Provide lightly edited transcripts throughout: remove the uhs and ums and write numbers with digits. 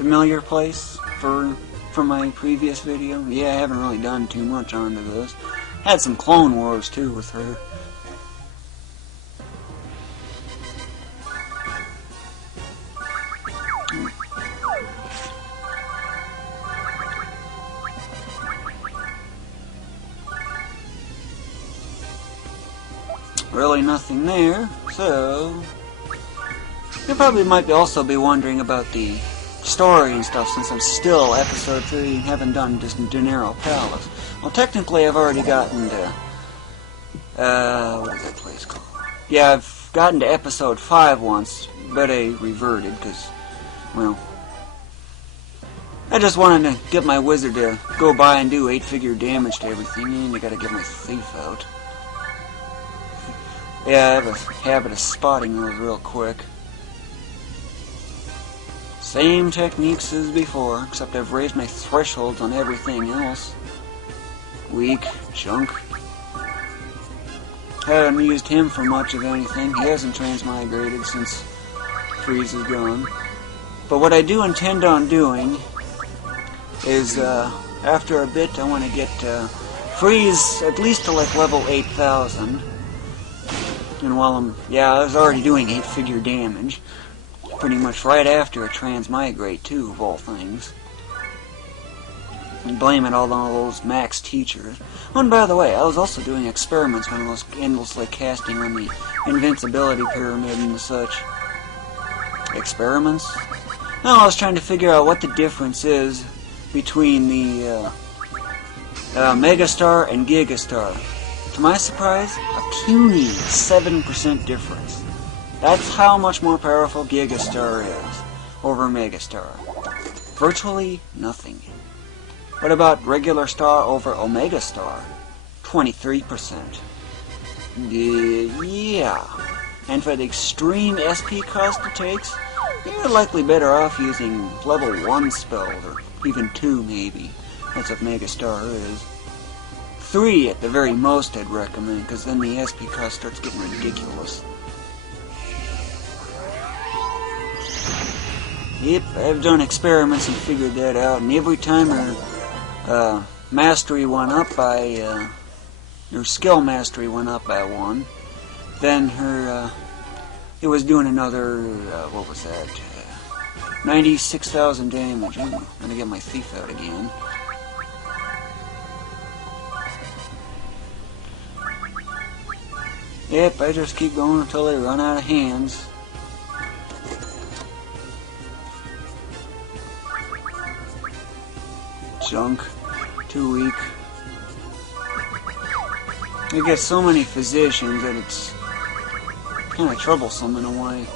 familiar place from my previous video. Yeah, I haven't really done too much onto this. Had some Clone Wars too with her. Really nothing there, so you probably might also be wondering about the story and stuff, since I'm still episode 3 and haven't done Dinero Palace. Well, technically I've already gotten to, what is that place called? Yeah, I've gotten to episode 5 once, but I reverted, because, well, I just wanted to get my wizard to go by and do 8-figure damage to everything, and I gotta get my thief out. Yeah, I have a habit of spotting those real quick. Same techniques as before, except I've raised my thresholds on everything else. Weak, junk. Haven't used him for much of anything. He hasn't transmigrated since Freeze is gone. But what I do intend on doing is, after a bit, I want to get Freeze at least to like level 8,000. And while I was already doing 8-figure damage, pretty much right after a transmigrate too, of all things. And blame it all on those max teachers. Oh, and by the way, I was also doing experiments when I was endlessly casting on the invincibility pyramid and such. Experiments? No, I was trying to figure out what the difference is between the Megastar and Gigastar. To my surprise, a puny 7% difference. That's how much more powerful Gigastar is over Megastar. Virtually nothing. What about regular star over Omega Star? 23%. Yeah. And for the extreme SP cost it takes, you're likely better off using level 1 spells, or even 2 maybe. That's what Megastar is. 3 at the very most I'd recommend, because then the SP cost starts getting ridiculous. Yep, I've done experiments and figured that out, and every time her mastery went up by, her skill mastery went up by 1, then her, it was doing another, what was that, 96,000 damage. I'm gonna get my thief out again. Yep, I just keep going until they run out of hands. Junk. Too weak. You get so many physicians that it's kind of troublesome in a way.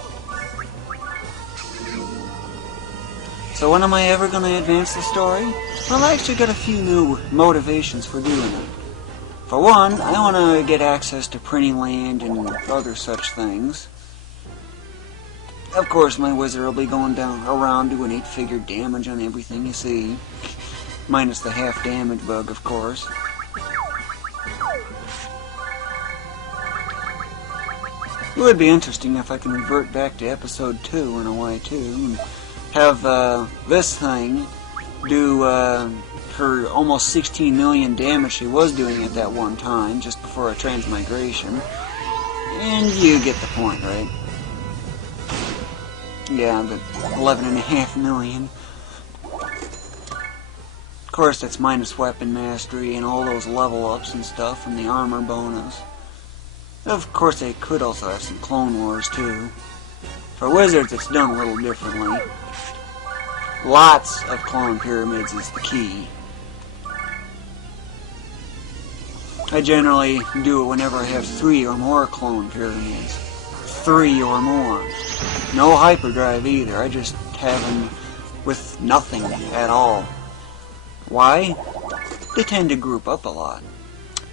So when am I ever going to advance the story? Well, I actually got a few new motivations for doing it. For one, I want to get access to printing land and other such things. Of course, my wizard will be going around doing 8-figure damage on everything you see. Minus the half damage bug, of course. It would be interesting if I can revert back to episode 2 in a way, too, and have this thing do her almost 16 million damage she was doing at that one time, just before a transmigration. And you get the point, right? Yeah, the 11.5 million. Of course, that's minus weapon mastery and all those level ups and stuff, and the armor bonus. Of course, they could also have some Clone Wars, too. For wizards, it's done a little differently. Lots of clone pyramids is the key. I generally do it whenever I have 3 or more clone pyramids. 3 or more. No hyperdrive either, I just have them with nothing at all. Why? They tend to group up a lot.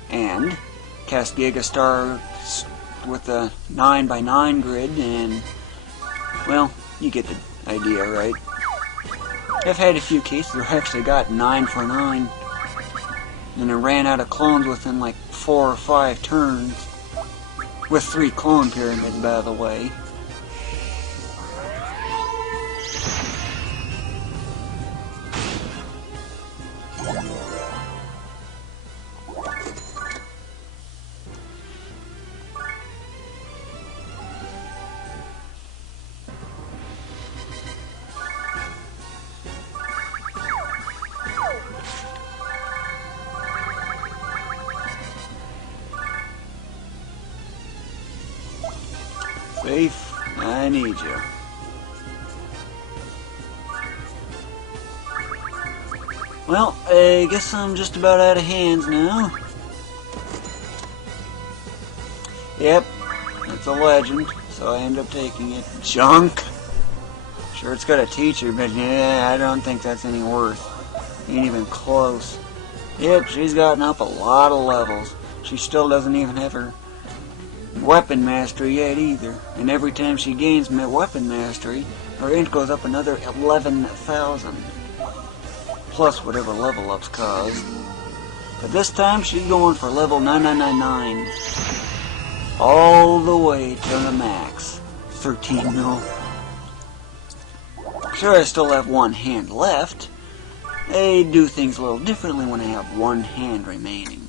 And cast Gigastar with a 9x9 grid, and, well, you get the idea, right? I've had a few cases where I actually got 9 for 9, and I ran out of clones within like 4 or 5 turns, with 3 clone pyramids, by the way. Thief, I need you. Well, I guess I'm just about out of hands now. Yep, it's a legend, so I end up taking it. Junk! Sure, it's got a teacher, but yeah, I don't think that's any worth. Ain't even close. Yep, she's gotten up a lot of levels. She still doesn't even have her weapon mastery yet either. And every time she gains weapon mastery, her int goes up another 11,000. Plus whatever level ups cause. But this time she's going for level 9999. All the way to the max. 13 mil. Sure, I still have one hand left. I do things a little differently when I have one hand remaining.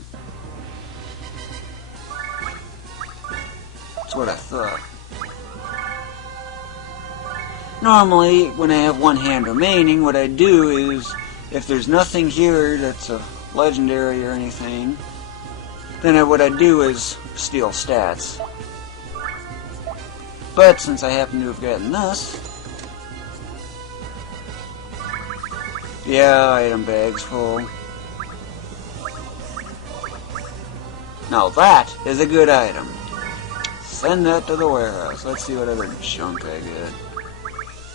That's what I thought. Normally, when I have one hand remaining, what I do is, if there's nothing here that's a legendary or anything, then what I do is steal stats. But since I happen to have gotten this, yeah, item bag's full. Now that is a good item. Send that to the warehouse. Let's see what other junk I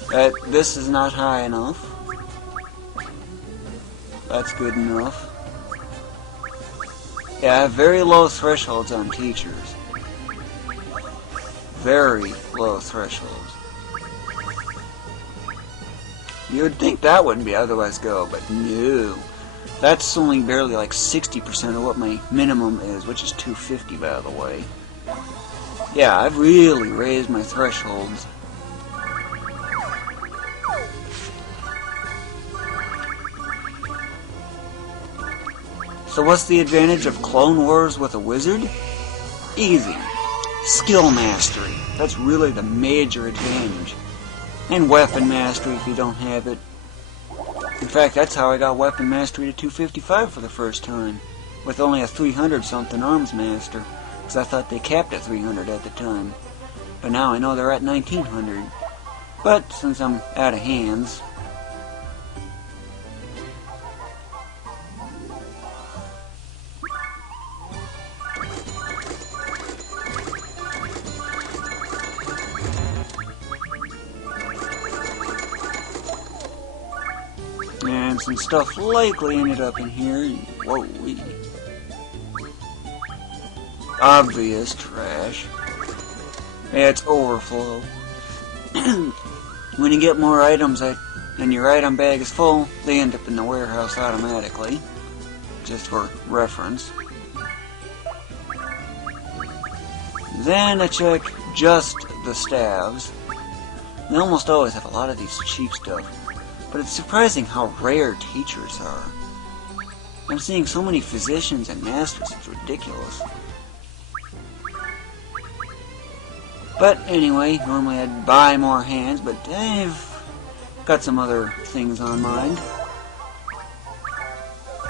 get. This is not high enough. That's good enough. Yeah, I have very low thresholds on teachers. Very low thresholds. You would think that wouldn't be otherwise go, but no. That's only barely like 60% of what my minimum is, which is 250 by the way. Yeah, I've really raised my thresholds. So what's the advantage of Clone Wars with a wizard? Easy. Skill mastery. That's really the major advantage. And weapon mastery if you don't have it. In fact, that's how I got weapon mastery to 255 for the first time. With only a 300 something arms master. Because I thought they capped at 300 at the time. But now I know they're at 1900. But since I'm out of hands, and some stuff likely ended up in here. Whoa, wee. Obvious trash. Yeah, it's overflow. When you get more items and your item bag is full, they end up in the warehouse automatically. Just for reference. Then I check just the staves. They almost always have a lot of these cheap stuff. But it's surprising how rare teachers are. I'm seeing so many physicians and masters, it's ridiculous. But anyway, normally I'd buy more hands, but I've got some other things on mind.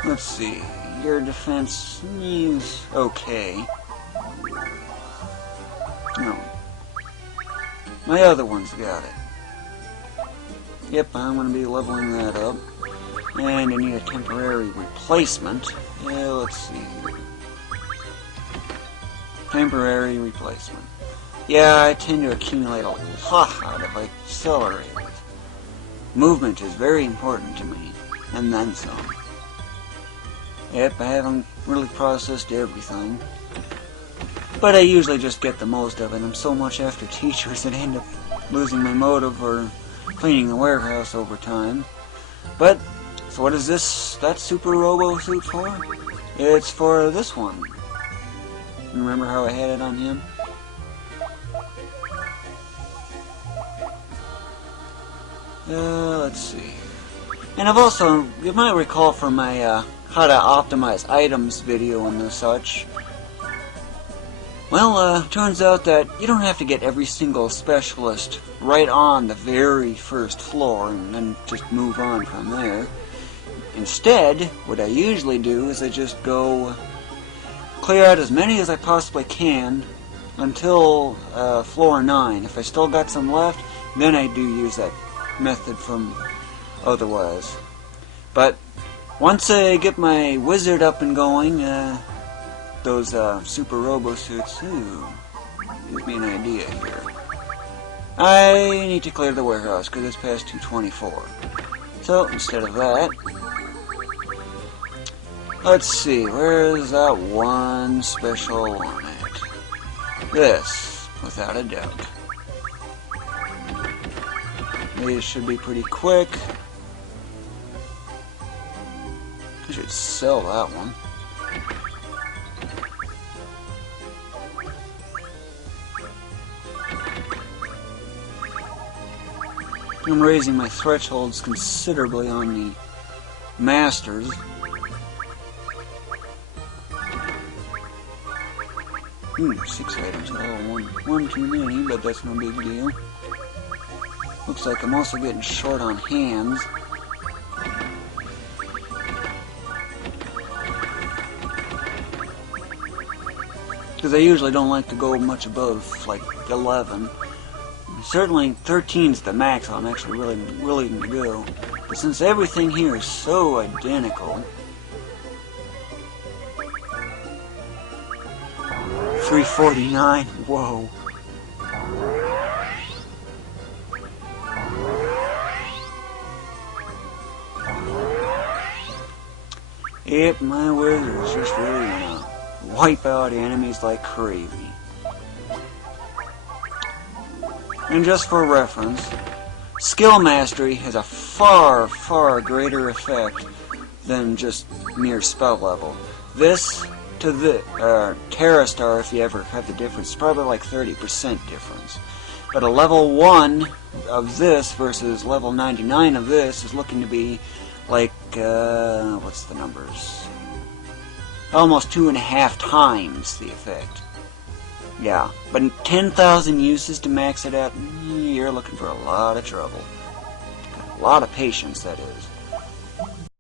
Let's see, your defense is okay. No. My other one's got it. Yep, I'm going to be leveling that up. And I need a temporary replacement. Yeah, let's see here. Temporary replacement. Yeah, I tend to accumulate a lot out of accelerators. Movement is very important to me, and then some. Yep, I haven't really processed everything. But I usually just get the most of it. I'm so much after teachers that I end up losing my motive for cleaning the warehouse over time. But, so what is that Super Robo suit for? It's for this one. Remember how I had it on him? Let's see. And I've also, you might recall from my how to optimize items video and such. Well, turns out that you don't have to get every single specialist right on the very first floor and then just move on from there. Instead, what I usually do is I just go clear out as many as I possibly can until floor 9. If I still got some left, then I do use that method from otherwise. But once I get my wizard up and going, those super robo suits, gives me an idea here. I need to clear the warehouse because it's past 2:24. So instead of that, let's see, where's that one special on it? This, without a doubt. These should be pretty quick. I should sell that one. I'm raising my thresholds considerably on the masters. Ooh, 6 items. Oh, one too many, but that's no big deal. Looks like I'm also getting short on hands. Because I usually don't like to go much above, like, 11. Certainly 13 is the max I'm actually really willing to go. But since everything here is so identical... 349? Whoa. Yep, my wizards just really wanna wipe out enemies like crazy. And just for reference, skill mastery has a far, far greater effect than just mere spell level. This to the Terra Star, if you ever have the difference, is probably like 30% difference. But a level 1 of this versus level 99 of this is looking to be like, what's the numbers? Almost 2.5 times the effect. Yeah, but 10,000 uses to max it out, you're looking for a lot of trouble. A lot of patience, that is.